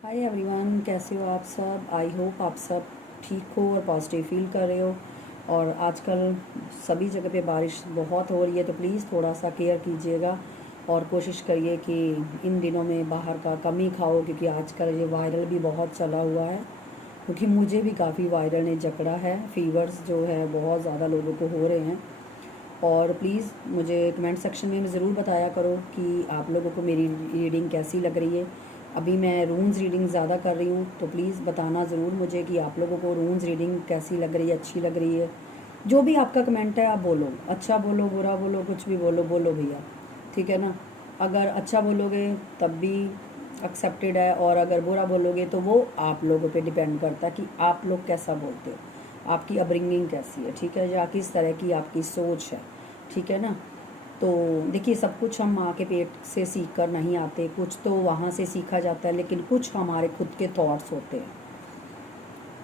Hi everyone, कैसे हो आप सब। आई होप आप सब ठीक हो और पॉजिटिव फील कर रहे हो। और आजकल सभी जगह पे बारिश बहुत हो रही है, तो प्लीज़ थोड़ा सा केयर कीजिएगा और कोशिश करिए कि इन दिनों में बाहर का कम ही खाओ, क्योंकि आजकल ये वायरल भी बहुत चला हुआ है। क्योंकि मुझे भी काफ़ी वायरल ने जकड़ा है, फीवर्स जो है बहुत ज़्यादा लोगों को हो रहे हैं। और प्लीज़ मुझे कमेंट सेक्शन में ज़रूर बताया करो कि आप लोगों को मेरी रीडिंग कैसी लग रही है। अभी मैं रून्स रीडिंग ज़्यादा कर रही हूँ, तो प्लीज़ बताना ज़रूर मुझे कि आप लोगों को रून्स रीडिंग कैसी लग रही है, अच्छी लग रही है। जो भी आपका कमेंट है आप बोलो, अच्छा बोलो, बुरा बोलो, कुछ भी बोलो, बोलो भैया, ठीक है ना। अगर अच्छा बोलोगे तब भी एक्सेप्टेड है, और अगर बुरा बोलोगे तो वो आप लोगों पे डिपेंड करता है कि आप लोग कैसा बोलते हो, आपकी अपब्रिंगिंग कैसी है, ठीक है, या किस तरह की आपकी सोच है, ठीक है ना। तो देखिए, सब कुछ हम माँ के पेट से सीख कर नहीं आते, कुछ तो वहाँ से सीखा जाता है, लेकिन कुछ हमारे खुद के थॉट्स होते हैं।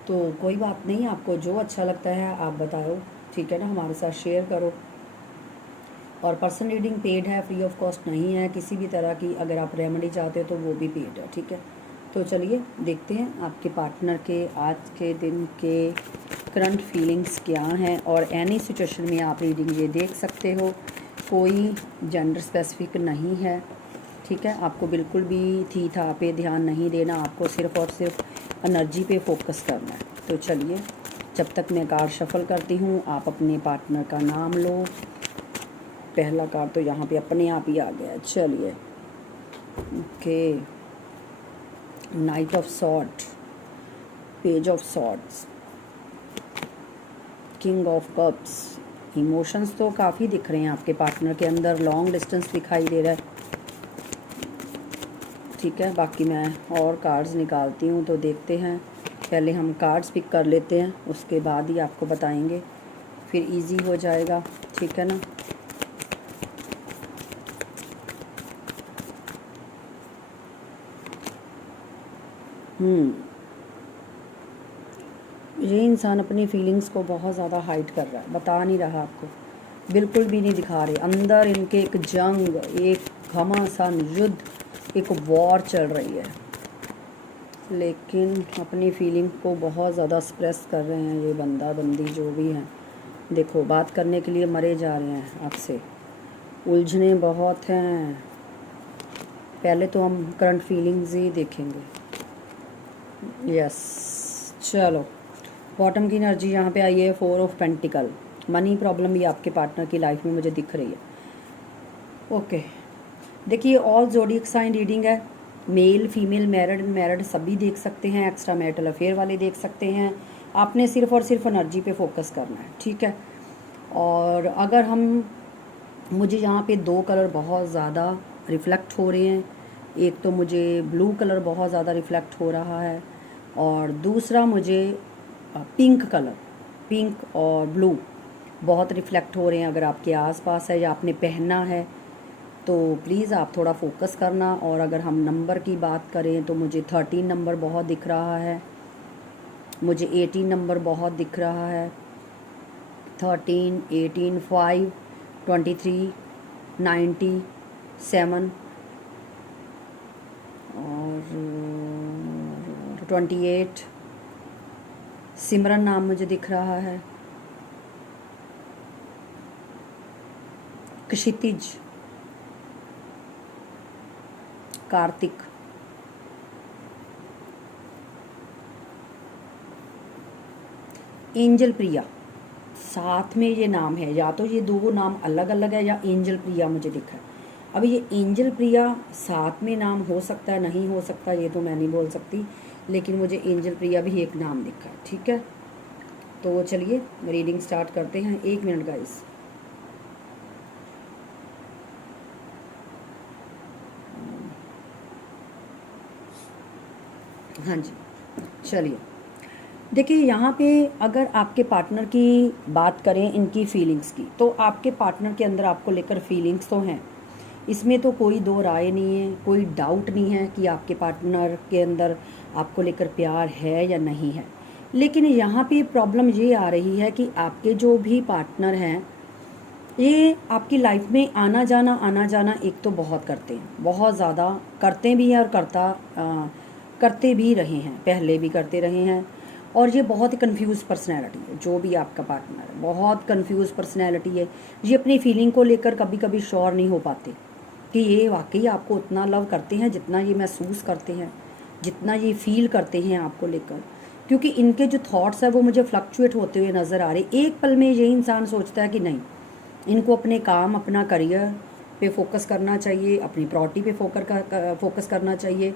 तो कोई बात नहीं, आपको जो अच्छा लगता है आप बताओ, ठीक है ना, हमारे साथ शेयर करो। और पर्सन रीडिंग पेड है, फ्री ऑफ कॉस्ट नहीं है किसी भी तरह की। अगर आप रेमेडी चाहते हो तो वो भी पेड है, ठीक है। तो चलिए देखते हैं आपके पार्टनर के आज के दिन के करंट फीलिंग्स क्या हैं। और एनी सिचुएशन में आप रीडिंग ये देख सकते हो, कोई जेंडर स्पेसिफिक नहीं है, ठीक है। आपको बिल्कुल भी थी था पे ध्यान नहीं देना, आपको सिर्फ और सिर्फ एनर्जी पे फोकस करना है। तो चलिए, जब तक मैं कार्ड शफल करती हूँ, आप अपने पार्टनर का नाम लो। पहला कार्ड तो यहाँ पे अपने आप ही आ गया। चलिए, okay, night of sword, page of swords, king of cups. Emotions तो काफ़ी दिख रहे हैं आपके पार्टनर के अंदर, लॉन्ग डिस्टेंस दिखाई दे रहा है, ठीक है। बाकी मैं और कार्ड्स निकालती हूँ तो देखते हैं। पहले हम कार्ड्स पिक कर लेते हैं, उसके बाद ही आपको बताएंगे, फिर इजी हो जाएगा, ठीक है ना। ये इंसान अपनी फीलिंग्स को बहुत ज़्यादा हाइड कर रहा है, बता नहीं रहा आपको, बिल्कुल भी नहीं दिखा रहे। अंदर इनके एक जंग, एक घमासान युद्ध, एक वॉर चल रही है, लेकिन अपनी फीलिंग को बहुत ज़्यादा एक्सप्रेस कर रहे हैं ये बंदा बंदी जो भी हैं। देखो, बात करने के लिए मरे जा रहे हैं आपसे, उलझने बहुत हैं। पहले तो हम करंट फीलिंग्स ही देखेंगे। यस, चलो, बॉटम की एनर्जी यहाँ पे आई है, 4 ऑफ पेंटिकल। मनी प्रॉब्लम भी आपके पार्टनर की लाइफ में मुझे दिख रही है। ओके, देखिए, ऑल ज़ोडिएक साइन रीडिंग है, मेल फीमेल मैरिड मैरिड सभी देख सकते हैं, एक्स्ट्रा मैरिटल अफेयर वाले देख सकते हैं। आपने सिर्फ और सिर्फ एनर्जी पे फोकस करना है, ठीक है। और अगर हम, मुझे यहाँ पे दो कलर बहुत ज़्यादा रिफ्लेक्ट हो रहे हैं। एक तो मुझे ब्लू कलर बहुत ज़्यादा रिफ्लेक्ट हो रहा है, और दूसरा मुझे पिंक कलर, पिंक और ब्लू बहुत रिफ्लेक्ट हो रहे हैं। अगर आपके आसपास है या आपने पहनना है तो प्लीज़ आप थोड़ा फोकस करना। और अगर हम नंबर की बात करें तो मुझे 13 नंबर बहुत दिख रहा है, मुझे 18 नंबर बहुत दिख रहा है, 13, 18, 5, 23, 97 और 28। सिमरन नाम मुझे दिख रहा है, क्षितिज, कार्तिक, एंजल प्रिया। साथ में ये नाम है, या तो ये दो नाम अलग अलग है या एंजल प्रिया मुझे दिखा है। अभी ये एंजल प्रिया साथ में नाम हो सकता है, नहीं हो सकता, ये तो मैं नहीं बोल सकती, लेकिन मुझे एंजल प्रिया भी एक नाम दिखा है, ठीक है। तो चलिए रीडिंग स्टार्ट करते हैं। 1 मिनट गाइस। हाँ जी, चलिए, देखिए, यहाँ पे अगर आपके पार्टनर की बात करें, इनकी फीलिंग्स की, तो आपके पार्टनर के अंदर आपको लेकर फीलिंग्स तो हैं, इसमें तो कोई दो राय नहीं है, कोई डाउट नहीं है कि आपके पार्टनर के अंदर आपको लेकर प्यार है या नहीं है। लेकिन यहाँ पे प्रॉब्लम ये आ रही है कि आपके जो भी पार्टनर हैं, ये आपकी लाइफ में आना जाना एक तो बहुत करते हैं, बहुत ज़्यादा करते भी हैं, और करता करते भी रहे हैं, पहले भी करते रहे हैं। और ये बहुत ही कंफ्यूज पर्सनैलिटी है, जो भी आपका पार्टनर है बहुत कंफ्यूज पर्सनैलिटी है। ये अपनी फीलिंग को लेकर कभी कभी श्योर नहीं हो पाते कि ये वाकई आपको उतना लव करते हैं जितना ये महसूस करते हैं, जितना ये फील करते हैं आपको लेकर। क्योंकि इनके जो थॉट्स है वो मुझे फ्लक्चुएट होते हुए नज़र आ रहे। एक पल में ये इंसान सोचता है कि नहीं, इनको अपने काम, अपना करियर पे फोकस करना चाहिए, अपनी प्रॉपर्टी पे फोकस करना चाहिए,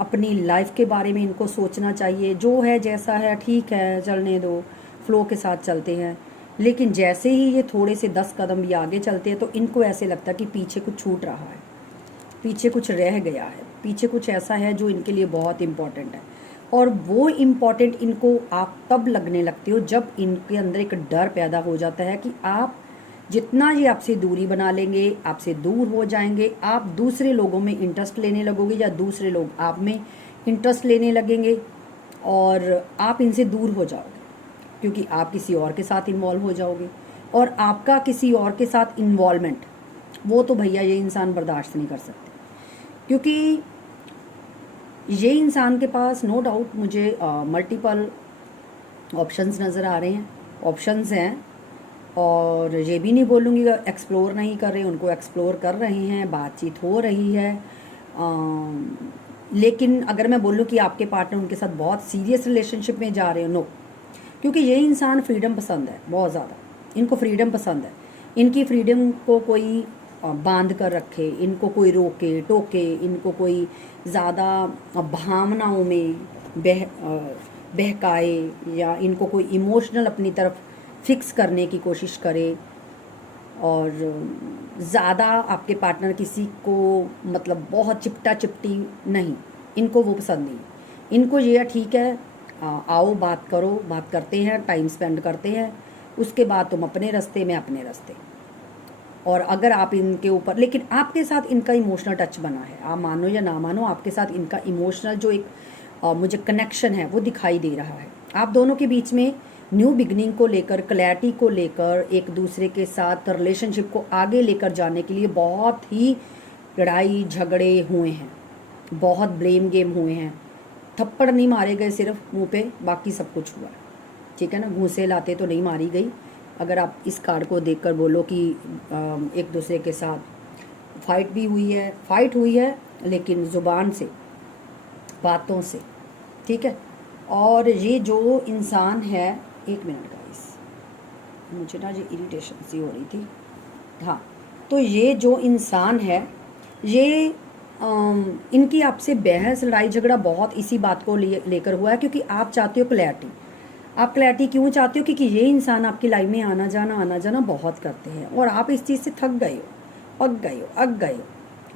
अपनी लाइफ के बारे में इनको सोचना चाहिए। जो है जैसा है ठीक है, चलने दो, फ्लो के साथ चलते हैं। लेकिन जैसे ही ये थोड़े से 10 कदम भी आगे चलते हैं तो इनको ऐसे लगता है कि पीछे कुछ छूट रहा है, पीछे कुछ रह गया है, पीछे कुछ ऐसा है जो इनके लिए बहुत इम्पॉर्टेंट है। और वो इम्पॉर्टेंट इनको आप तब लगने लगते हो जब इनके अंदर एक डर पैदा हो जाता है कि आप जितना ये आपसे दूरी बना लेंगे, आपसे दूर हो जाएंगे, आप दूसरे लोगों में इंटरेस्ट लेने लगोगे या दूसरे लोग आप में इंटरेस्ट लेने लगेंगे और आप इनसे दूर हो जाओगे क्योंकि आप किसी और के साथ इन्वॉल्व हो जाओगे। और आपका किसी और के साथ इन्वॉल्वमेंट वो तो भैया ये इंसान बर्दाश्त नहीं कर सकते, क्योंकि ये इंसान के पास नो डाउट मुझे मल्टीपल ऑप्शंस नज़र आ रहे हैं, ऑप्शंस हैं। और ये भी नहीं बोलूँगी एक्सप्लोर नहीं कर रहे, उनको एक्सप्लोर कर रहे हैं, बातचीत हो रही है। लेकिन अगर मैं बोलूँ कि आपके पार्टनर उनके साथ बहुत सीरियस रिलेशनशिप में जा रहे हो, नो। क्योंकि ये इंसान फ्रीडम पसंद है बहुत ज़्यादा, इनको फ्रीडम पसंद है। इनकी फ्रीडम को कोई बांध कर रखे, इनको कोई रोके टोके, इनको कोई ज़्यादा भावनाओं में बहकाए या इनको कोई इमोशनल अपनी तरफ फिक्स करने की कोशिश करे। और ज़्यादा आपके पार्टनर किसी को मतलब बहुत चिपटा चिपटी नहीं, इनको वो पसंद नहीं। इनको ये ठीक है, आओ बात करो, बात करते हैं, टाइम स्पेंड करते हैं, उसके बाद तुम अपने रास्ते में अपने रास्ते। और अगर आप इनके ऊपर, लेकिन आपके साथ इनका इमोशनल टच बना है, आप मानो या ना मानो, आपके साथ इनका इमोशनल जो एक मुझे कनेक्शन है वो दिखाई दे रहा है। आप दोनों के बीच में न्यू बिगनिंग को लेकर, क्लैरिटी को लेकर, एक दूसरे के साथ रिलेशनशिप को आगे लेकर जाने के लिए बहुत ही लड़ाई झगड़े हुए हैं, बहुत ब्लेम गेम हुए हैं। थप्पड़ नहीं मारे गए सिर्फ मुंह पे, बाकी सब कुछ हुआ, ठीक है ना। घूंसे लाते तो नहीं मारी गई। अगर आप इस कार्ड को देखकर बोलो कि एक दूसरे के साथ फाइट भी हुई है, फाइट हुई है लेकिन ज़ुबान से, बातों से, ठीक है। और ये जो इंसान है, एक मिनट गाइस, मुझे ना ये इरिटेशन सी हो रही थी। हाँ, तो ये जो इंसान है, ये इनकी आपसे बहस लड़ाई झगड़ा बहुत इसी बात को लेकर हुआ है, क्योंकि आप चाहते हो क्लैरिटी। आप क्लैरिटी क्यों चाहते हो? क्योंकि ये इंसान आपकी लाइफ में आना जाना बहुत करते हैं और आप इस चीज़ से थक गए हो, अग गए हो।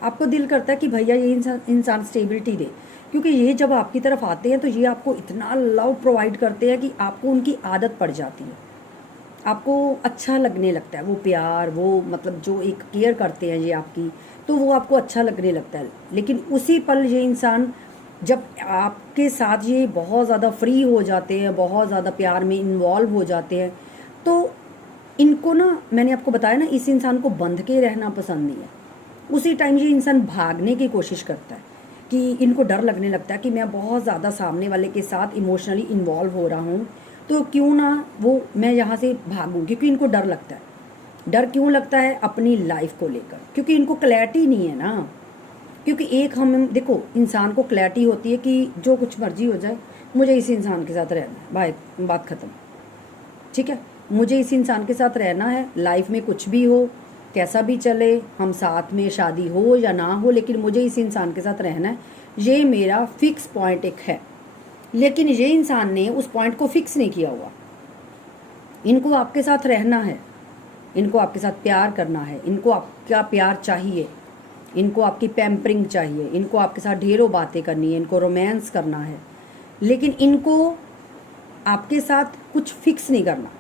आपको दिल करता है कि भैया ये इंसान स्टेबिलिटी दे, क्योंकि ये जब आपकी तरफ आते हैं तो ये आपको इतना लव प्रोवाइड करते हैं कि आपको उनकी आदत पड़ जाती है, आपको अच्छा लगने लगता है वो प्यार, वो मतलब जो एक केयर करते हैं ये आपकी, तो वो आपको अच्छा लगने लगता है। लेकिन उसी पल ये इंसान जब आपके साथ ये बहुत ज़्यादा फ्री हो जाते हैं, बहुत ज़्यादा प्यार में इन्वॉल्व हो जाते हैं, तो इनको ना, मैंने आपको बताया ना, इस इंसान को बंध के रहना पसंद नहीं है। उसी टाइम ये इंसान भागने की कोशिश करता है कि इनको डर लगने लगता है कि मैं बहुत ज़्यादा सामने वाले के साथ इमोशनली इन्वॉल्व हो रहा हूँ, तो क्यों ना वो मैं यहाँ से भागूँ, क्योंकि इनको डर लगता है। डर क्यों लगता है? अपनी लाइफ को लेकर, क्योंकि इनको क्लैरिटी नहीं है ना। क्योंकि एक हम देखो, इंसान को क्लैरिटी होती है कि जो कुछ मर्जी हो जाए, मुझे इस इंसान के साथ रहना है, बाय, बात ख़त्म, ठीक है। मुझे इस इंसान के साथ रहना है, लाइफ में कुछ भी हो, कैसा भी चले, हम साथ में शादी हो या ना हो, लेकिन मुझे इस इंसान के साथ रहना है, ये मेरा फिक्स पॉइंट एक है। लेकिन ये इंसान ने उस पॉइंट को फिक्स नहीं किया हुआ। इनको आपके साथ रहना है, इनको आपके साथ प्यार करना है, इनको आपका प्यार चाहिए, इनको आपकी पैम्परिंग चाहिए, इनको आपके साथ ढेरों बातें करनी है, इनको रोमांस करना है, लेकिन इनको आपके साथ कुछ फिक्स नहीं करना,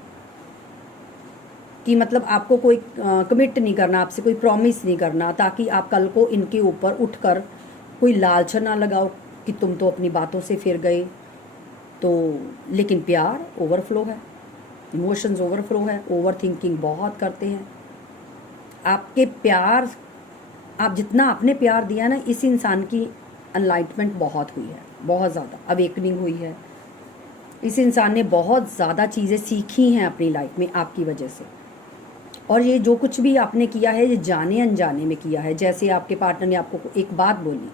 कि मतलब आपको कोई कमिट नहीं करना, आपसे कोई प्रॉमिस नहीं करना, ताकि आप कल को इनके ऊपर उठकर कोई लालच ना लगाओ कि तुम तो अपनी बातों से फिर गए। तो लेकिन प्यार ओवरफ्लो है, इमोशंस ओवरफ्लो है, ओवर थिंकिंग बहुत करते हैं। आपके प्यार, आप जितना आपने प्यार दिया ना, इस इंसान की एनलाइटमेंट बहुत हुई है, बहुत ज़्यादा अवेकनिंग हुई है। इस इंसान ने बहुत ज़्यादा चीज़ें सीखी हैं अपनी लाइफ में आपकी वजह से। और ये जो कुछ भी आपने किया है ये जाने अनजाने में किया है। जैसे आपके पार्टनर ने आपको एक बात बोली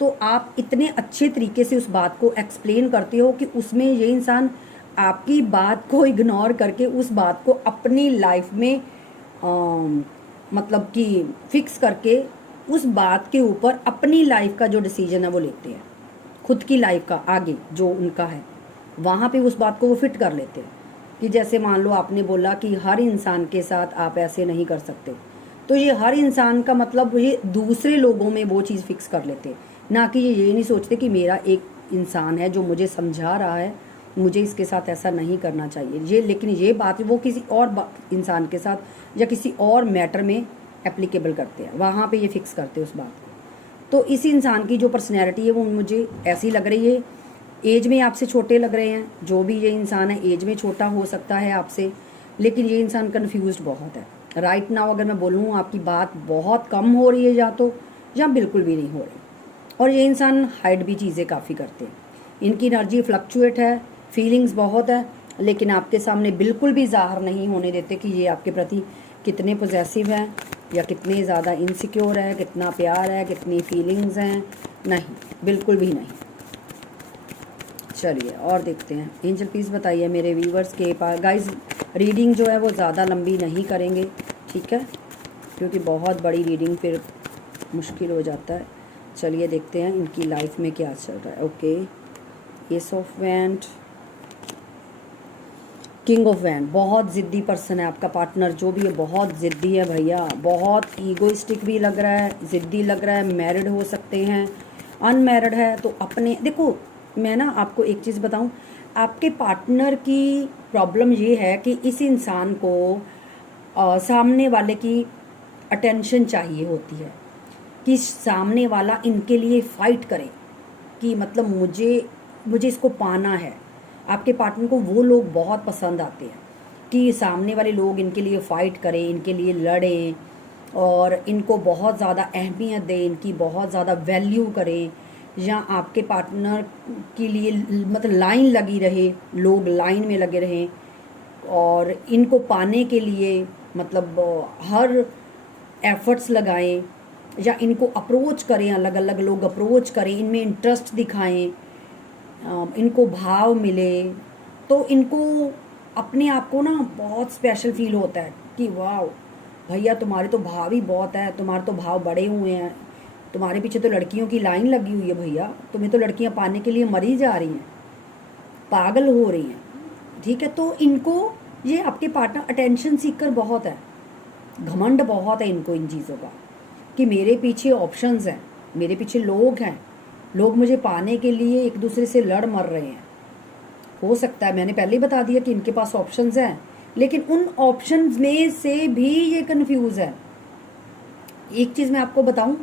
तो आप इतने अच्छे तरीके से उस बात को एक्सप्लेन करते हो कि उसमें ये इंसान आपकी बात को इग्नोर करके उस बात को अपनी लाइफ में मतलब कि फिक्स करके उस बात के ऊपर अपनी लाइफ का जो डिसीजन है वो लेते हैं, खुद की लाइफ का आगे जो उनका है वहाँ पे उस बात को वो फिट कर लेते हैं। कि जैसे मान लो आपने बोला कि हर इंसान के साथ आप ऐसे नहीं कर सकते, तो ये हर इंसान का मतलब ये दूसरे लोगों में वो चीज़ फिक्स कर लेते, ना कि ये नहीं सोचते कि मेरा एक इंसान है जो मुझे समझा रहा है, मुझे इसके साथ ऐसा नहीं करना चाहिए ये, लेकिन ये बात वो किसी और इंसान के साथ या किसी और मैटर में एप्लीकेबल करते हैं, वहाँ पे ये फिक्स करते हैं उस बात को। तो इस इंसान की जो पर्सनैलिटी है वो मुझे ऐसी लग रही है, एज में आपसे छोटे लग रहे हैं, जो भी ये इंसान है एज में छोटा हो सकता है आपसे, लेकिन ये इंसान कन्फ्यूज्ड बहुत है राइट नाउ। अगर मैं बोलूँ आपकी बात बहुत कम हो रही है या बिल्कुल भी नहीं हो रही। और ये इंसान हाइड भी चीज़ें काफ़ी करते हैं, इनकी एनर्जी फ्लक्चुएट है, फीलिंग्स बहुत है, लेकिन आपके सामने बिल्कुल भी ज़ाहिर नहीं होने देते कि ये आपके प्रति कितने पॉजेसिव हैं या कितने ज़्यादा इनसिक्योर है, कितना प्यार है, कितनी फीलिंग्स हैं, नहीं, बिल्कुल भी नहीं। चलिए और देखते हैं। एंजल प्लीज़ बताइए मेरे व्यूवर्स के पास। गाइस रीडिंग जो है वो ज़्यादा लंबी नहीं करेंगे, ठीक है, क्योंकि बहुत बड़ी रीडिंग फिर मुश्किल हो जाता है। चलिए देखते हैं इनकी लाइफ में क्या चल रहा है। Okay, S of wand, king of wand, बहुत ज़िद्दी पर्सन है आपका पार्टनर जो भी है, बहुत ज़िद्दी है भैया, बहुत ईगोइस्टिक भी लग रहा है, ज़िद्दी लग रहा है। मैरिड हो सकते हैं, अनमैरिड है तो अपने देखो, मैं ना आपको एक चीज़ बताऊं, आपके पार्टनर की प्रॉब्लम ये है कि इस इंसान को सामने वाले की अटेंशन चाहिए होती है, कि सामने वाला इनके लिए फ़ाइट करे, कि मतलब मुझे इसको पाना है। आपके पार्टनर को वो लोग बहुत पसंद आते हैं कि सामने वाले लोग इनके लिए फ़ाइट करें, इनके लिए लड़ें और इनको बहुत ज़्यादा अहमियत दें, इनकी बहुत ज़्यादा वैल्यू करें, या आपके पार्टनर के लिए मतलब लाइन लगी रहे, लोग लाइन में लगे रहें और इनको पाने के लिए मतलब हर एफर्ट्स लगाएं, या इनको अप्रोच करें, अलग अलग लोग अप्रोच करें, इनमें इंटरेस्ट दिखाएं, इनको भाव मिले, तो इनको अपने आप को ना बहुत स्पेशल फील होता है कि वाह भैया तुम्हारे तो भाव ही बहुत है, तुम्हारे तो भाव बड़े हुए हैं, तुम्हारे पीछे तो लड़कियों की लाइन लगी हुई है भैया, तुम्हें तो लड़कियां पाने के लिए मरी जा रही हैं, पागल हो रही हैं, ठीक है। तो इनको ये आपके पार्टनर अटेंशन सीकर बहुत है, घमंड बहुत है इनको इन चीज़ों का, कि मेरे पीछे ऑप्शंस हैं, मेरे पीछे लोग हैं, लोग मुझे पाने के लिए एक दूसरे से लड़ मर रहे हैं। हो सकता है, मैंने पहले ही बता दिया कि इनके पास ऑप्शंस हैं, लेकिन उन ऑप्शंस में से भी ये कंफ्यूज है। एक चीज़ मैं आपको बताऊं,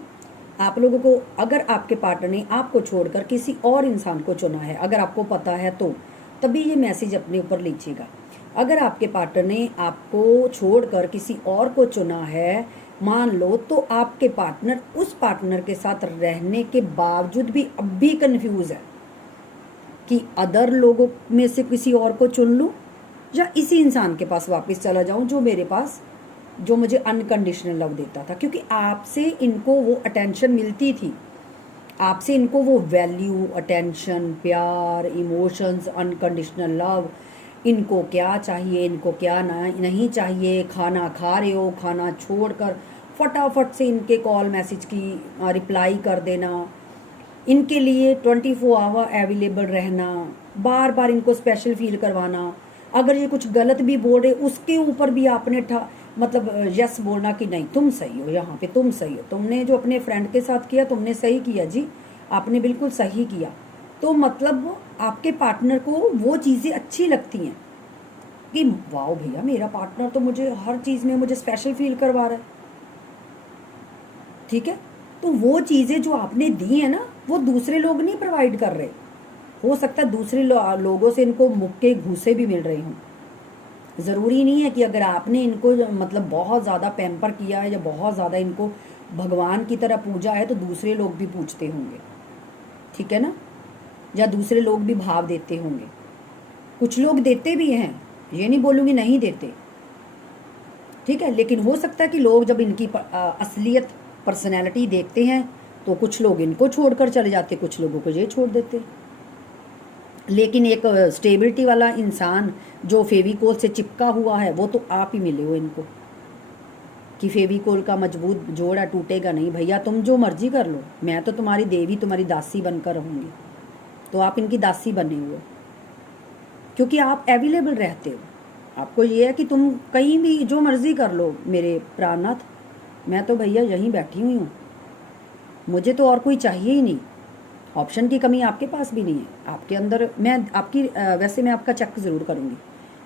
आप लोगों को, अगर आपके पार्टनर ने आपको छोड़कर किसी और इंसान को चुना है, अगर आपको पता है तो तभी ये मैसेज अपने ऊपर लीजिएगा। अगर आपके पार्टनर ने आपको छोड़कर किसी और को चुना है, मान लो, तो आपके पार्टनर उस पार्टनर के साथ रहने के बावजूद भी अब भी कंफ्यूज है कि अदर लोगों में से किसी और को चुन लूं या इसी इंसान के पास वापस चला जाऊं जो मेरे पास, जो मुझे अनकंडीशनल लव देता था। क्योंकि आपसे इनको वो अटेंशन मिलती थी, आपसे इनको वो वैल्यू, अटेंशन, प्यार, इमोशंस, अनकंडीशनल लव, इनको क्या चाहिए, इनको क्या नहीं चाहिए, खाना खा रहे हो, खाना छोड़कर फटाफट से इनके कॉल मैसेज की रिप्लाई कर देना, इनके लिए 24 आवर अवेलेबल रहना, बार बार इनको स्पेशल फील करवाना, अगर ये कुछ गलत भी बोल रहे उसके ऊपर भी आपने मतलब यस बोलना कि नहीं तुम सही हो, यहाँ पे तुम सही हो, तुमने जो अपने फ्रेंड के साथ किया तुमने सही किया जी, आपने बिल्कुल सही किया। तो मतलब आपके पार्टनर को वो चीज़ें अच्छी लगती हैं कि वाओ भैया मेरा पार्टनर तो मुझे हर चीज़ में मुझे स्पेशल फील करवा रहा है, ठीक है। तो वो चीज़ें जो आपने दी है ना वो दूसरे लोग नहीं प्रोवाइड कर रहे, हो सकता है दूसरे लोगों से इनको मुक्के घूसे भी मिल रहे हों। ज़रूरी नहीं है कि अगर आपने इनको मतलब बहुत ज़्यादा पैम्पर किया है या बहुत ज़्यादा इनको भगवान की तरह पूजा है तो दूसरे लोग भी पूछते होंगे, ठीक है ना, या दूसरे लोग भी भाव देते होंगे, कुछ लोग देते भी हैं, ये नहीं बोलूँगी नहीं देते, ठीक है, लेकिन हो सकता है कि लोग जब इनकी असलियत पर्सनैलिटी देखते हैं तो कुछ लोग इनको छोड़कर चले जाते, कुछ लोगों को ये छोड़ देते। लेकिन एक स्टेबिलिटी वाला इंसान जो फेविकोल से चिपका हुआ है, वो तो आप ही मिले हो इनको, कि फेविकोल का मजबूत जोड़ा टूटेगा नहीं भैया, तुम जो मर्जी कर लो, मैं तो तुम्हारी देवी, तुम्हारी दासी बनकर रहूँगी। तो आप इनकी दासी बने हुए, क्योंकि आप अवेलेबल रहते हो। आपको ये है कि तुम कहीं भी जो मर्जी कर लो मेरे प्राणनाथ, मैं तो भैया यहीं बैठी हुई हूँ, मुझे तो और कोई चाहिए ही नहीं। ऑप्शन की कमी आपके पास भी नहीं है, आपके अंदर मैं आपकी वैसे मैं आपका चेक ज़रूर करूँगी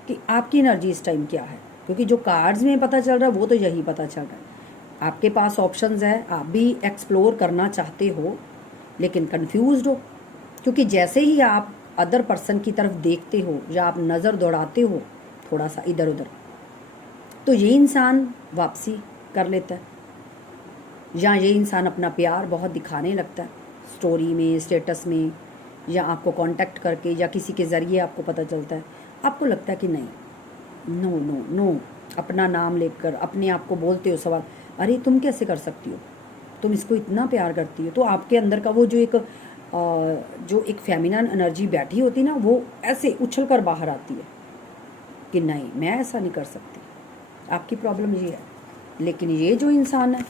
कि आपकी एनर्जी इस टाइम क्या है, क्योंकि जो कार्ड्स में पता चल रहा है वो तो यही पता चल रहा है। आपके पास ऑप्शंस है, आप भी एक्सप्लोर करना चाहते हो लेकिन कंफ्यूज्ड हो, क्योंकि जैसे ही आप अदर पर्सन की तरफ देखते हो या आप नज़र दौड़ाते हो थोड़ा सा इधर उधर, तो ये इंसान वापसी कर लेता है, या ये इंसान अपना प्यार बहुत दिखाने लगता है स्टोरी में, स्टेटस में, या आपको कांटेक्ट करके या किसी के ज़रिए आपको पता चलता है। आपको लगता है कि नहीं, नो नो नो, अपना नाम लेकर अपने आप को बोलते हो सवाल, अरे तुम कैसे कर सकती हो, तुम इसको इतना प्यार करती हो। तो आपके अंदर का वो जो एक फेमिनन एनर्जी बैठी होती ना, वो ऐसे उछल कर बाहर आती है कि नहीं मैं ऐसा नहीं कर सकती। आपकी प्रॉब्लम ये है। लेकिन ये जो इंसान है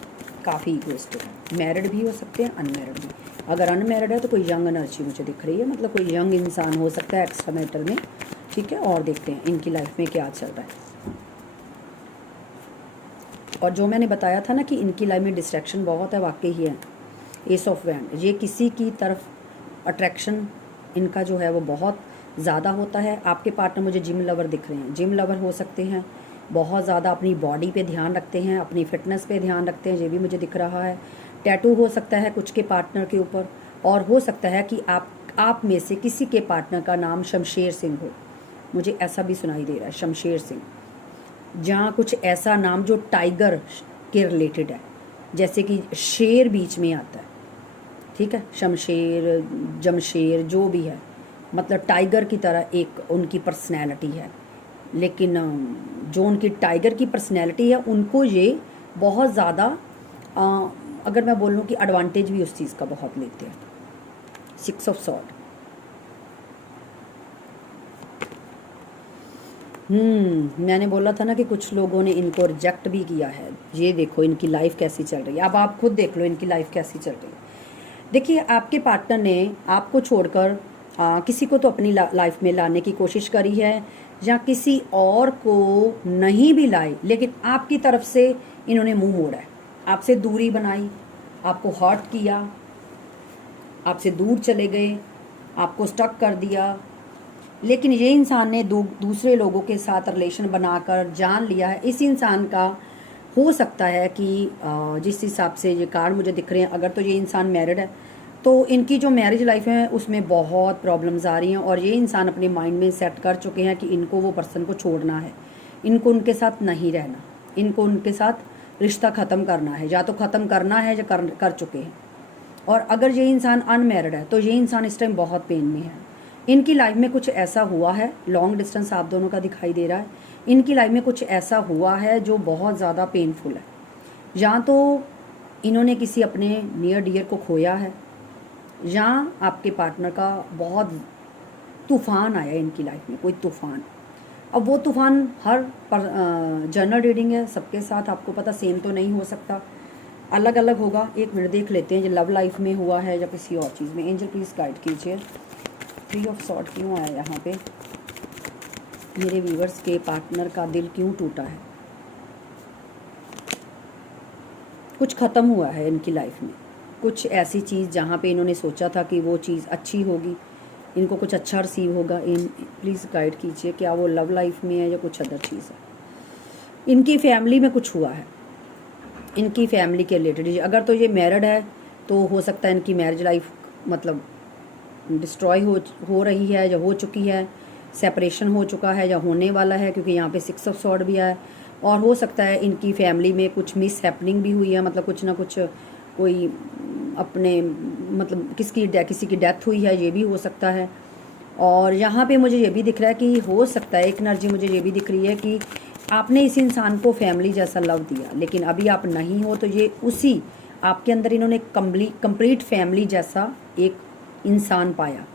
काफ़ी इगोइस्ट है, मैरिड भी हो सकते हैं, अनमैरिड भी। अगर अनमैरिड है तो कोई यंग एनर्जी मुझे दिख रही है, मतलब कोई यंग इंसान हो सकता है एक्स्ट्रा मैटर में, ठीक है। और देखते हैं इनकी लाइफ में क्या चल रहा है। और जो मैंने बताया था ना कि इनकी लाइफ में डिस्ट्रैक्शन बहुत है, वाकई ही है। एस ऑफ वैंड, ये किसी की तरफ अट्रैक्शन इनका जो है वो बहुत ज़्यादा होता है। आपके पार्टनर मुझे जिम लवर दिख रहे हैं, जिम लवर हो सकते हैं, बहुत ज़्यादा अपनी बॉडी पे ध्यान रखते हैं, अपनी फिटनेस पे ध्यान रखते हैं, ये भी मुझे दिख रहा है। टैटू हो सकता है कुछ के पार्टनर के ऊपर, और हो सकता है कि आप में से किसी के पार्टनर का नाम शमशेर सिंह हो, मुझे ऐसा भी सुनाई दे रहा है, शमशेर सिंह। जहाँ कुछ ऐसा नाम जो टाइगर के रिलेटेड है, जैसे कि शेर बीच में आता है, ठीक है, शमशेर, जमशेर, जो भी है, मतलब टाइगर की तरह एक उनकी पर्सनैलिटी है। लेकिन जो उनकी टाइगर की पर्सनैलिटी है, उनको ये बहुत ज़्यादा अगर मैं बोलूँ कि एडवांटेज भी उस चीज़ का बहुत लेते हैं। 6 ऑफ सॉर्ड, मैंने बोला था ना कि कुछ लोगों ने इनको रिजेक्ट भी किया है। ये देखो इनकी लाइफ कैसी चल रही है, अब आप खुद देख लो इनकी लाइफ कैसी चल रही है। देखिए आपके पार्टनर ने आपको छोड़कर किसी को तो अपनी लाइफ में लाने की कोशिश करी है, या किसी और को नहीं भी लाए, लेकिन आपकी तरफ से इन्होंने मुंह मोड़ा है, आपसे दूरी बनाई, आपको हर्ट किया, आपसे दूर चले गए, आपको स्टक कर दिया। लेकिन ये इंसान ने दूसरे लोगों के साथ रिलेशन बनाकर जान लिया है। इस इंसान का हो सकता है कि जिस हिसाब से ये कार्ड मुझे दिख रहे हैं, अगर तो ये इंसान मैरिड है तो इनकी जो मैरिज लाइफ है उसमें बहुत प्रॉब्लम्स आ रही हैं, और ये इंसान अपने माइंड में सेट कर चुके हैं कि इनको वो पर्सन को छोड़ना है, इनको उनके साथ नहीं रहना, इनको उनके साथ रिश्ता ख़त्म करना है, या तो ख़त्म करना है या कर चुके हैं। और अगर ये इंसान अनमैरिड है तो ये इंसान इस टाइम बहुत पेन में है। इनकी लाइफ में कुछ ऐसा हुआ है, लॉन्ग डिस्टेंस आप दोनों का दिखाई दे रहा है, इनकी लाइफ में कुछ ऐसा हुआ है जो बहुत ज़्यादा पेनफुल है। या तो इन्होंने किसी अपने नियर डियर को खोया है, या आपके पार्टनर का बहुत तूफ़ान आया इनकी लाइफ में, कोई तूफ़ान। अब वो तूफ़ान हर जनरल रीडिंग है, सबके साथ आपको पता सेम तो नहीं हो सकता, अलग अलग होगा। एक मिनट देख लेते हैं, जो लव लाइफ में हुआ है या किसी और चीज़ में। एंजल प्लीज़ गाइड कीजिए। 3 ऑफ सॉर्ड क्यों आया यहाँ पे? मेरे व्यूवर्स के पार्टनर का दिल क्यों टूटा है? कुछ ख़त्म हुआ है इनकी लाइफ में, कुछ ऐसी चीज़ जहाँ पे इन्होंने सोचा था कि वो चीज़ अच्छी होगी, इनको कुछ अच्छा रिसीव होगा। प्लीज़ गाइड कीजिए, क्या वो लव लाइफ में है या कुछ अदर चीज़ है? इनकी फैमिली में कुछ हुआ है, इनकी फैमिली के रिलेटेड। अगर तो ये मैरिड है तो हो सकता है इनकी मैरिज लाइफ मतलब डिस्ट्रॉय हो रही है या हो चुकी है, सेपरेशन हो चुका है या होने वाला है, क्योंकि यहाँ पे 6 ऑफ सॉर्ड भी आया है। और हो सकता है इनकी फैमिली में कुछ मिस हैपनिंग भी हुई है, मतलब कुछ ना कुछ कोई अपने मतलब किसी की डेथ हुई है, ये भी हो सकता है। और यहाँ पे मुझे ये भी दिख रहा है कि हो सकता है, एक एनर्जी मुझे ये भी दिख रही है कि आपने इस इंसान को फैमिली जैसा लव दिया, लेकिन अभी आप नहीं हो, तो ये उसी आपके अंदर इन्होंने कंप्लीट फैमिली जैसा एक इंसान पाया,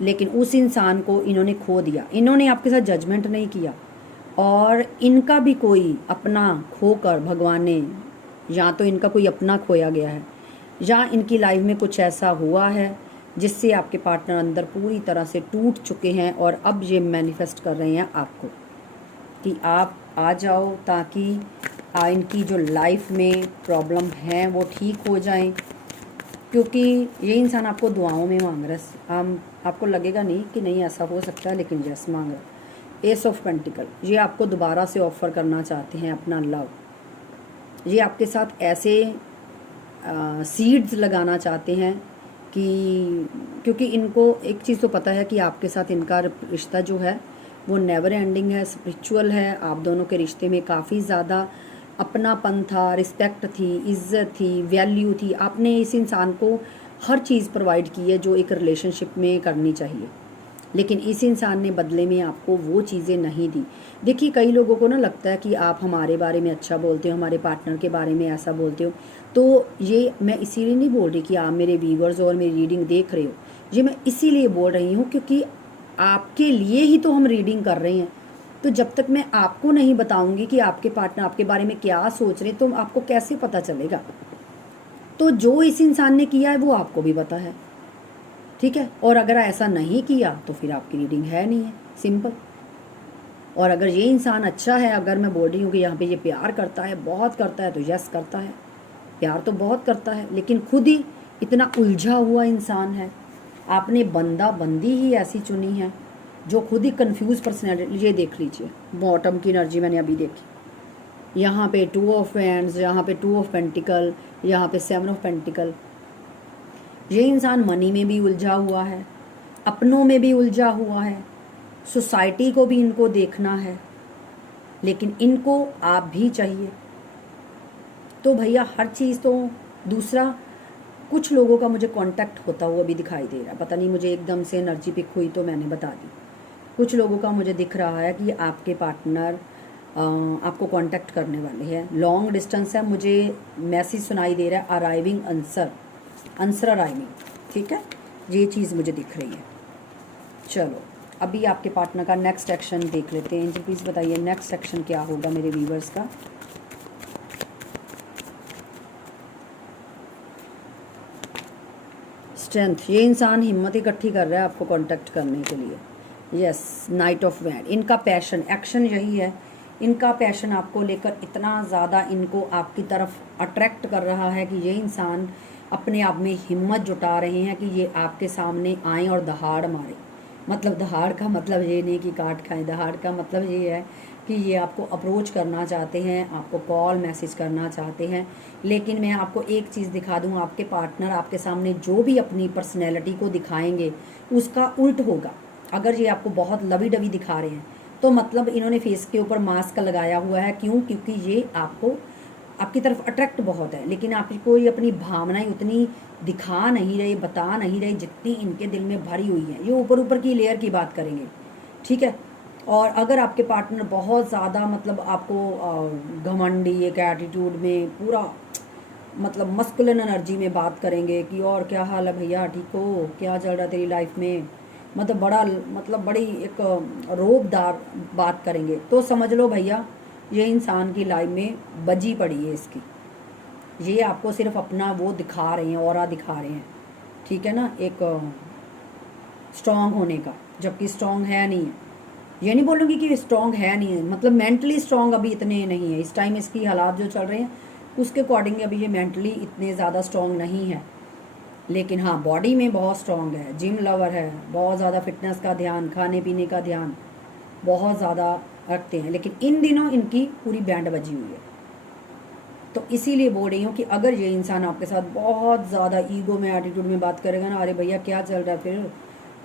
लेकिन उस इंसान को इन्होंने खो दिया। इन्होंने आपके साथ जजमेंट नहीं किया, और इनका भी कोई अपना खोकर भगवान ने, या तो इनका कोई अपना खोया गया है, या इनकी लाइफ में कुछ ऐसा हुआ है जिससे आपके पार्टनर अंदर पूरी तरह से टूट चुके हैं, और अब ये मैनिफेस्ट कर रहे हैं आपको कि आप आ जाओ, ताकि इनकी जो लाइफ में प्रॉब्लम है वो ठीक हो जाएं। क्योंकि ये इंसान आपको दुआओं में मांग रहा है। आपको लगेगा नहीं कि नहीं ऐसा हो सकता है, लेकिन यस मांग रहा है। एस ऑफ पेंटिकल, ये आपको दोबारा से ऑफ़र करना चाहते हैं अपना लव। ये आपके साथ ऐसे सीड्स लगाना चाहते हैं कि, क्योंकि इनको एक चीज़ तो पता है कि आपके साथ इनका रिश्ता जो है वो नेवर एंडिंग है, स्पिरिचुअल है। आप दोनों के रिश्ते में काफ़ी ज़्यादा अपनापन था, रिस्पेक्ट थी, इज्जत थी, वैल्यू थी। आपने इस इंसान को हर चीज़ प्रोवाइड की है जो एक रिलेशनशिप में करनी चाहिए, लेकिन इस इंसान ने बदले में आपको वो चीज़ें नहीं दी। देखिए, कई लोगों को ना लगता है कि आप हमारे बारे में अच्छा बोलते हो, हमारे पार्टनर के बारे में ऐसा बोलते हो, तो ये मैं इसीलिए नहीं बोल रही कि आप मेरे व्यूअर्स और मेरी रीडिंग देख रहे हो। ये मैं इसीलिए बोल रही हूँ क्योंकि आपके लिए ही तो हम रीडिंग कर रहे हैं। तो जब तक मैं आपको नहीं बताऊंगी कि आपके पार्टनर आपके बारे में क्या सोच रहे, तो आपको कैसे पता चलेगा। तो जो इस इंसान ने किया है वो आपको भी पता है, ठीक है। और अगर ऐसा नहीं किया तो फिर आपकी रीडिंग है नहीं है, सिंपल। और अगर ये इंसान अच्छा है, अगर मैं बोल रही हूँ कि यहाँ पे ये प्यार करता है, बहुत करता है, तो यस करता है, प्यार तो बहुत करता है, लेकिन खुद ही इतना उलझा हुआ इंसान है। आपने बंदा बंदी ही ऐसी चुनी है जो खुद ही कंफ्यूज पर्सनैलिटी। ये देख लीजिए, बॉटम की एनर्जी मैंने अभी देखी, यहाँ पे 2 ऑफ वैंड्स, यहाँ पे 2 ऑफ पेंटिकल, यहाँ पे 7 ऑफ पेंटिकल। ये इंसान मनी में भी उलझा हुआ है, अपनों में भी उलझा हुआ है, सोसाइटी को भी इनको देखना है, लेकिन इनको आप भी चाहिए। तो भैया हर चीज़ तो दूसरा, कुछ लोगों का मुझे कांटेक्ट होता हुआ भी दिखाई दे रहा है, पता नहीं मुझे एकदम से एनर्जी पिक हुई तो मैंने बता दी। कुछ लोगों का मुझे दिख रहा है कि आपके पार्टनर आपको कांटेक्ट करने वाले हैं, लॉन्ग डिस्टेंस है। मुझे मैसेज सुनाई दे रहा है, अराइविंग आंसर अराइविंग, ठीक है, ये चीज़ मुझे दिख रही है। चलो अभी आपके पार्टनर का नेक्स्ट एक्शन देख लेते हैं। एंजल प्लीज़ बताइए नेक्स्ट एक्शन क्या होगा मेरे व्यूवर्स का। स्ट्रेंथ, ये इंसान हिम्मत इकट्ठी कर रहा है आपको कांटेक्ट करने के लिए। यस, नाइट ऑफ वैंड, इनका पैशन, एक्शन यही है। इनका पैशन आपको लेकर इतना ज़्यादा इनको आपकी तरफ अट्रैक्ट कर रहा है कि ये इंसान अपने आप में हिम्मत जुटा रहे हैं कि ये आपके सामने आएँ और दहाड़ मारे। मतलब दहाड़ का मतलब ये नहीं कि काट खाएं, दहाड़ का मतलब ये है कि ये आपको अप्रोच करना चाहते हैं, आपको कॉल मैसेज करना चाहते हैं। लेकिन मैं आपको एक चीज़ दिखा दूँ, आपके पार्टनर आपके सामने जो भी अपनी पर्सनैलिटी को दिखाएंगे उसका उल्ट होगा। अगर ये आपको बहुत लवी डवी दिखा रहे हैं तो मतलब इन्होंने फेस के ऊपर मास्क लगाया हुआ है। क्यों? क्योंकि ये आपको आपकी तरफ अट्रैक्ट बहुत है, लेकिन आपको ये अपनी भावनाएं उतनी दिखा नहीं रहे, बता नहीं रहे जितनी इनके दिल में भरी हुई है। ये ऊपर ऊपर की लेयर की बात करेंगे, ठीक है। और अगर आपके पार्टनर बहुत ज़्यादा मतलब आपको घमंडी एक एटीट्यूड में पूरा मतलब मस्कुलिन एनर्जी में बात करेंगे कि और क्या हाल है भैया, ठीक हो, क्या चल रहा है तेरी लाइफ में, मतलब बड़ा मतलब बड़ी एक रोबदार बात करेंगे, तो समझ लो भैया ये इंसान की लाइफ में बजी पड़ी है इसकी। ये आपको सिर्फ अपना वो दिखा रहे हैं, ऑरा दिखा रहे हैं, ठीक है ना, एक स्ट्रॉन्ग होने का, जबकि स्ट्रॉन्ग है नहीं है। ये नहीं बोलूँगी कि स्ट्रॉन्ग है नहीं है, मतलब मेंटली स्ट्रॉन्ग अभी इतने नहीं है इस टाइम। इसकी हालात जो चल रहे हैं उसके अकॉर्डिंग अभी ये मेंटली इतने ज़्यादा स्ट्रॉन्ग नहीं है, लेकिन हाँ बॉडी में बहुत स्ट्रॉन्ग है, जिम लवर है, बहुत ज़्यादा फिटनेस का ध्यान, खाने पीने का ध्यान बहुत ज़्यादा रखते हैं। लेकिन इन दिनों इनकी पूरी बैंड बजी हुई है। तो इसीलिए बोल रही हूँ कि अगर ये इंसान आपके साथ बहुत ज़्यादा ईगो में एटीट्यूड में बात करेगा ना, अरे भैया क्या चल रहा है, फिर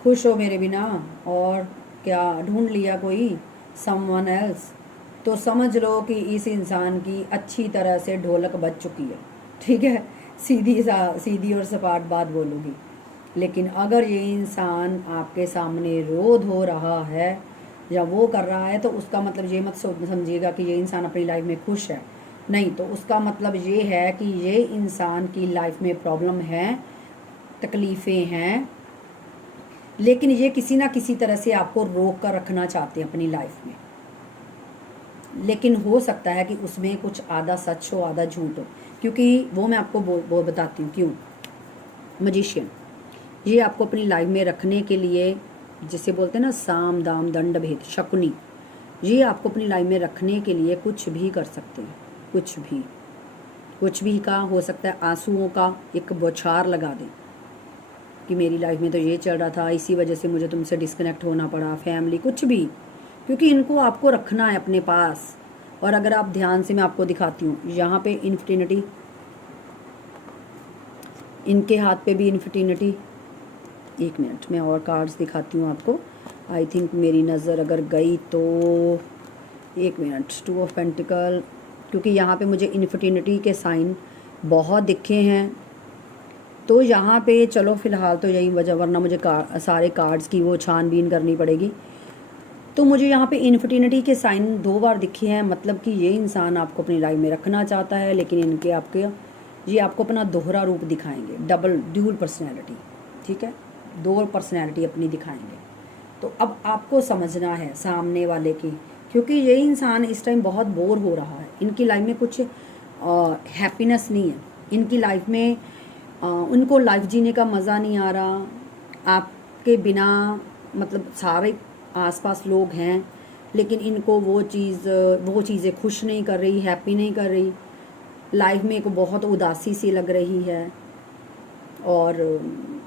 खुश हो मेरे बिना, और क्या ढूंढ लिया कोई समवन एल्स, तो समझ लो कि इस इंसान की अच्छी तरह से ढोलक बज चुकी है, ठीक है। सीधी और सपाट बात बोलूँगी। लेकिन अगर ये इंसान आपके सामने रो धो रहा है या वो कर रहा है, तो उसका मतलब ये मत समझिएगा कि ये इंसान अपनी लाइफ में खुश है। नहीं, तो उसका मतलब ये है कि ये इंसान की लाइफ में प्रॉब्लम है, तकलीफ़ें हैं, लेकिन ये किसी ना किसी तरह से आपको रोक कर रखना चाहते हैं अपनी लाइफ में। लेकिन हो सकता है कि उसमें कुछ आधा सच हो आधा झूठ हो, क्योंकि वो मैं आपको वो बताती हूँ क्यों। मजिशियन ये आपको अपनी लाइफ में रखने के लिए, जिसे बोलते हैं ना साम दाम दंड भेद शकुनी, ये आपको अपनी लाइफ में रखने के लिए कुछ भी कर सकते हैं। कुछ भी का हो सकता है, आंसुओं का एक बौछार लगा दें कि मेरी लाइफ में तो ये चल रहा था, इसी वजह से मुझे तुमसे डिस्कनेक्ट होना पड़ा, फैमिली कुछ भी, क्योंकि इनको आपको रखना है अपने पास। और अगर आप ध्यान से, मैं आपको दिखाती हूँ यहाँ पे इन्फिनिटी, इनके हाथ पे भी इन्फिनिटी। एक मिनट मैं और कार्ड्स दिखाती हूँ आपको। आई थिंक मेरी नज़र अगर गई तो एक मिनट, 2 ऑफ पेंटिकल, क्योंकि यहाँ पे मुझे इन्फिनिटी के साइन बहुत दिखे हैं। तो यहाँ पे चलो फ़िलहाल तो यही वजह, वरना मुझे सारे कार्ड्स की वो छानबीन करनी पड़ेगी। तो मुझे यहाँ पे इन्फिनिटी के साइन 2 बार दिखे हैं, मतलब कि ये इंसान आपको अपनी लाइफ में रखना चाहता है, लेकिन इनके आपके ये आपको अपना दोहरा रूप दिखाएंगे, ड्यूल पर्सनैलिटी। ठीक है, 2 पर्सनैलिटी अपनी दिखाएंगे। तो अब आपको समझना है सामने वाले की, क्योंकि ये इंसान इस टाइम बहुत बोर हो रहा है, इनकी लाइफ में कुछ हैप्पीनेस नहीं है, इनकी लाइफ में उनको लाइफ जीने का मज़ा नहीं आ रहा आपके बिना। मतलब सारे आसपास लोग हैं, लेकिन इनको वो चीज़ें खुश नहीं कर रही, हैप्पी नहीं कर रही। लाइफ में एक बहुत उदासी सी लग रही है। और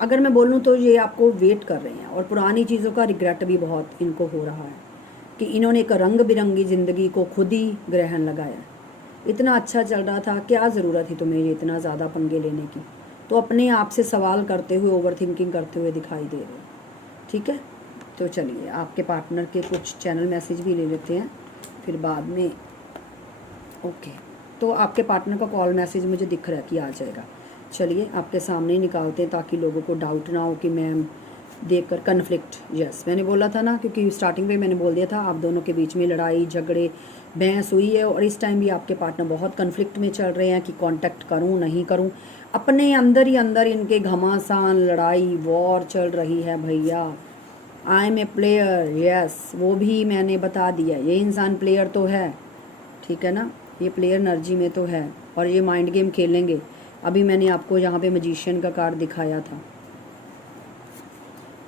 अगर मैं बोलूँ तो ये आपको वेट कर रहे हैं, और पुरानी चीज़ों का रिग्रेट भी बहुत इनको हो रहा है कि इन्होंने एक रंग बिरंगी ज़िंदगी को खुद ही ग्रहण लगाया। इतना अच्छा चल रहा था, क्या ज़रूरत थी तुम्हें ये इतना ज़्यादा पंगे लेने की। तो अपने आप से सवाल करते हुए, ओवर थिंकिंग करते हुए दिखाई दे रहे। ठीक है, तो चलिए आपके पार्टनर के कुछ चैनल मैसेज भी ले लेते हैं, फिर बाद में। ओके, तो आपके पार्टनर का कॉल मैसेज मुझे दिख रहा है कि आ जाएगा। चलिए आपके सामने ही निकालते हैं, ताकि लोगों को डाउट ना हो कि मैम देखकर कन्फ्लिक्ट। यस, मैंने बोला था ना, क्योंकि स्टार्टिंग में मैंने बोल दिया था आप दोनों के बीच में लड़ाई झगड़े बहस हुई है, और इस टाइम भी आपके पार्टनर बहुत कन्फ्लिक्ट में चल रहे हैं कि कांटेक्ट करूं नहीं करूं। अपने अंदर ही अंदर इनके घमासान लड़ाई वॉर चल रही है भैया। I am a player, yes, वो भी मैंने बता दिया, ये इंसान प्लेयर तो है, ठीक है ना, ये प्लेयर एनर्जी में तो है, और ये माइंड गेम खेलेंगे। अभी मैंने आपको यहाँ पे मैजिशियन का कार्ड दिखाया था।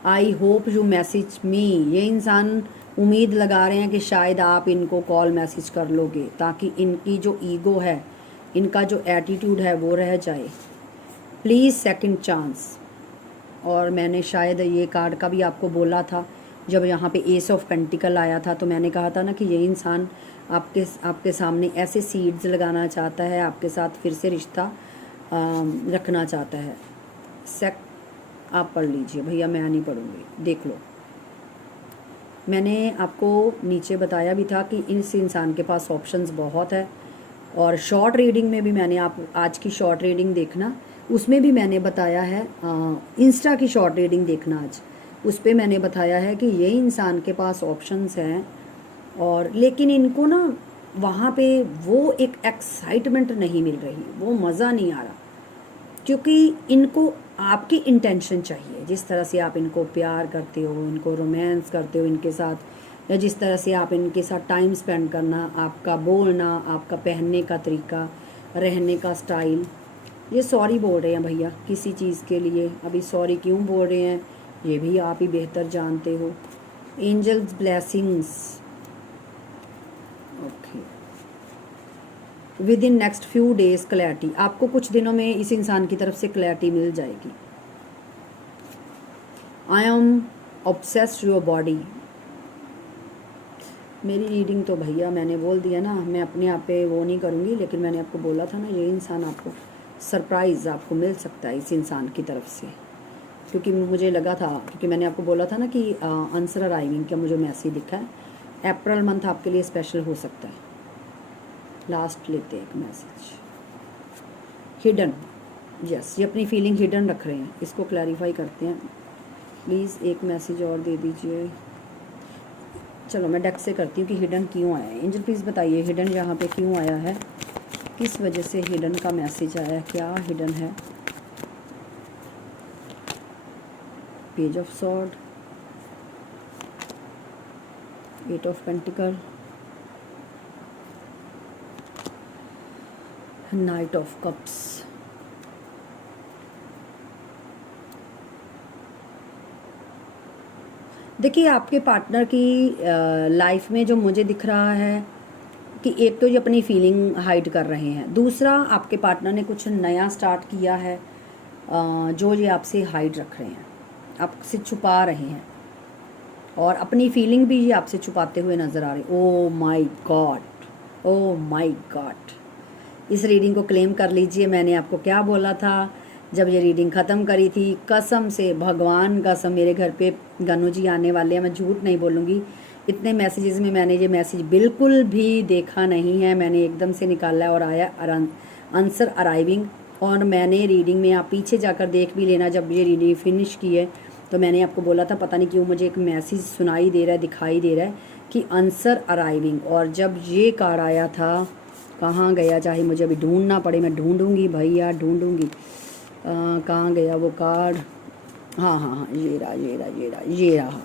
I hope you message me, ये इंसान उम्मीद लगा रहे हैं कि शायद आप इनको कॉल मैसेज कर लोगे, ताकि इनकी जो ईगो है, इनका जो एटीट्यूड है वो रह जाए। Please second chance. और मैंने शायद ये कार्ड का भी आपको बोला था, जब यहाँ पे एस ऑफ पेंटिकल आया था, तो मैंने कहा था ना कि ये इंसान आपके सामने ऐसे सीड्स लगाना चाहता है, आपके साथ फिर से रिश्ता रखना चाहता है। आप पढ़ लीजिए भैया, मैं नहीं पढ़ूँगी, देख लो। मैंने आपको नीचे बताया भी था कि इस इंसान के पास ऑप्शंस बहुत है, और शॉर्ट रीडिंग में भी मैंने, आप आज की शॉर्ट रीडिंग देखना, उसमें भी मैंने बताया है, इंस्टा की शॉर्ट रीडिंग देखना आज, उस पर मैंने बताया है कि ये इंसान के पास ऑप्शंस हैं, और लेकिन इनको ना वहाँ पे वो एक एक्साइटमेंट नहीं मिल रही, वो मज़ा नहीं आ रहा, क्योंकि इनको आपकी इंटेंशन चाहिए। जिस तरह से आप इनको प्यार करते हो, इनको रोमांस करते हो इनके साथ, या जिस तरह से आप इनके साथ टाइम स्पेंड करना, आपका बोलना, आपका पहनने का तरीका, रहने का स्टाइल। ये सॉरी बोल रहे हैं भैया किसी चीज़ के लिए, अभी सॉरी क्यों बोल रहे हैं ये भी आप ही बेहतर जानते हो। Angels blessings, okay, within next few days clarity, आपको कुछ दिनों में इस इंसान की तरफ से क्लैरिटी मिल जाएगी। I am obsessed your body, मेरी रीडिंग तो भैया मैंने बोल दिया ना, मैं अपने आप पे वो नहीं करूँगी, लेकिन मैंने आपको बोला था ना ये इंसान आपको सरप्राइज़ आपको मिल सकता है इस इंसान की तरफ से, क्योंकि मुझे लगा था, क्योंकि मैंने आपको बोला था ना कि आंसर अराइविंग का मुझे मैसेज दिखा है। अप्रैल मंथ आपके लिए स्पेशल हो सकता है। लास्ट लेते हैं एक मैसेज, हिडन, यस, ये अपनी फीलिंग हिडन रख रहे हैं, इसको क्लैरिफाई करते हैं। प्लीज़ एक मैसेज और दे दीजिए। चलो मैं डेक से करती हूँ कि हिडन क्यों आया है। एंजल प्लीज़ बताइए हिडन यहाँ पे क्यों आया है, किस वजह से हिडन का मैसेज आया है, क्या हिडन है। Page of sword, 8 of pentacle, night of cups. देखिए आपके पार्टनर की लाइफ में जो मुझे दिख रहा है कि एक तो ये अपनी फीलिंग हाइड कर रहे हैं, दूसरा आपके पार्टनर ने कुछ नया स्टार्ट किया है जो ये आपसे हाइड रख रहे हैं, आपसे छुपा रहे हैं, और अपनी फीलिंग भी ये आपसे छुपाते हुए नज़र आ रहे। Oh my God, oh my God. इस रीडिंग को क्लेम कर लीजिए। मैंने आपको क्या बोला था जब ये रीडिंग ख़त्म करी थी, कसम से भगवान कसम, मेरे घर पे गन्नू जी आने वाले हैं, मैं झूठ नहीं बोलूँगी। इतने मैसेजेस में मैंने ये मैसेज बिल्कुल भी देखा नहीं है, मैंने एकदम से निकाला है और आया आंसर अराइविंग। और मैंने रीडिंग में, आप पीछे जाकर देख भी लेना, जब ये रीडिंग फिनिश की है तो मैंने आपको बोला था पता नहीं क्यों मुझे एक मैसेज सुनाई दे रहा है, दिखाई दे रहा है कि आंसर अराइविंग। और जब ये कार्ड आया था, कहाँ गया, चाहे मुझे अभी ढूंढना पड़े, मैं ढूंढूंगी भैया, ढूंढूंगी। कहाँ गया वो कार्ड। हाँ हाँ हाँ, ये रहा ये रहा ये रहा ये रहा।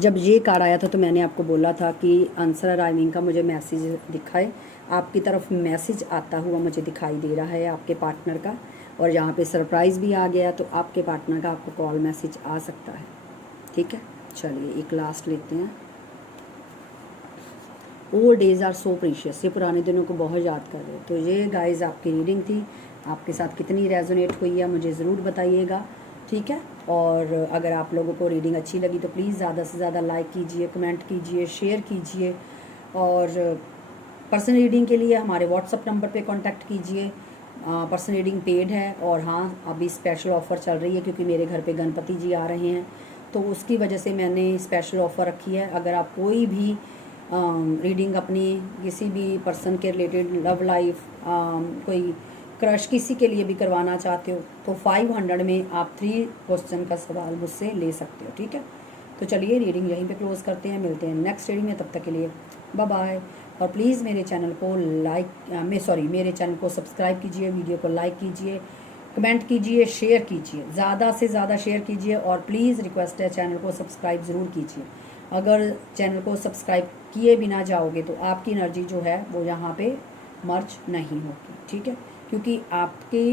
जब ये कार्ड आया था तो मैंने आपको बोला था कि आंसर अराइविंग का मुझे मैसेज दिखाए। आपकी तरफ मैसेज आता हुआ मुझे दिखाई दे रहा है आपके पार्टनर का, और यहाँ पे सरप्राइज़ भी आ गया, तो आपके पार्टनर का आपको कॉल मैसेज आ सकता है। ठीक है, चलिए एक लास्ट लेते हैं। Old days are so precious, ये पुराने दिनों को बहुत याद कर रहे हो। तो ये गाइस आपकी रीडिंग थी, आपके साथ कितनी रेजोनेट हुई है मुझे ज़रूर बताइएगा। ठीक है, और अगर आप लोगों को रीडिंग अच्छी लगी तो प्लीज़ ज़्यादा से ज़्यादा लाइक कीजिए, कमेंट कीजिए, शेयर कीजिए, और पर्सनल रीडिंग के लिए हमारे व्हाट्सअप नंबर पे कांटेक्ट कीजिए। पर्सनल रीडिंग पेड है, और हाँ अभी स्पेशल ऑफ़र चल रही है क्योंकि मेरे घर पे गणपति जी आ रहे हैं, तो उसकी वजह से मैंने स्पेशल ऑफ़र रखी है। अगर आप कोई भी रीडिंग अपनी किसी भी पर्सन के रिलेटेड, लव लाइफ, कोई क्रश किसी के लिए भी करवाना चाहते हो तो 500 में आप 3 क्वेश्चन का सवाल मुझसे ले सकते हो। ठीक है, तो चलिए रीडिंग यहीं पे क्लोज़ करते हैं, मिलते हैं नेक्स्ट रीडिंग में, तब तक के लिए बाय बाय। और प्लीज़ मेरे चैनल को मेरे चैनल को सब्सक्राइब कीजिए, वीडियो को लाइक कीजिए, कमेंट कीजिए, शेयर कीजिए, ज़्यादा से ज़्यादा शेयर कीजिए, और प्लीज़ रिक्वेस्ट है चैनल को सब्सक्राइब ज़रूर कीजिए। अगर चैनल को सब्सक्राइब किए बिना जाओगे तो आपकी एनर्जी जो है वो यहाँ पे मर्ज नहीं होगी। ठीक है, क्योंकि आपके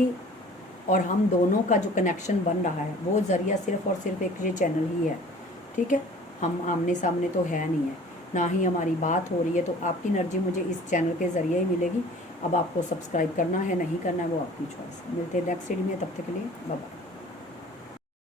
और हम दोनों का जो कनेक्शन बन रहा है वो ज़रिया सिर्फ़ और सिर्फ एक ये चैनल ही है। ठीक है, हम आमने सामने तो है नहीं है, ना ही हमारी बात हो रही है, तो आपकी एनर्जी मुझे इस चैनल के ज़रिए ही मिलेगी। अब आपको सब्सक्राइब करना है नहीं करना है वो आपकी चॉइस। मिलते हैं नेक्स्ट वीडियो में, तब तक के लिए बाय बाय।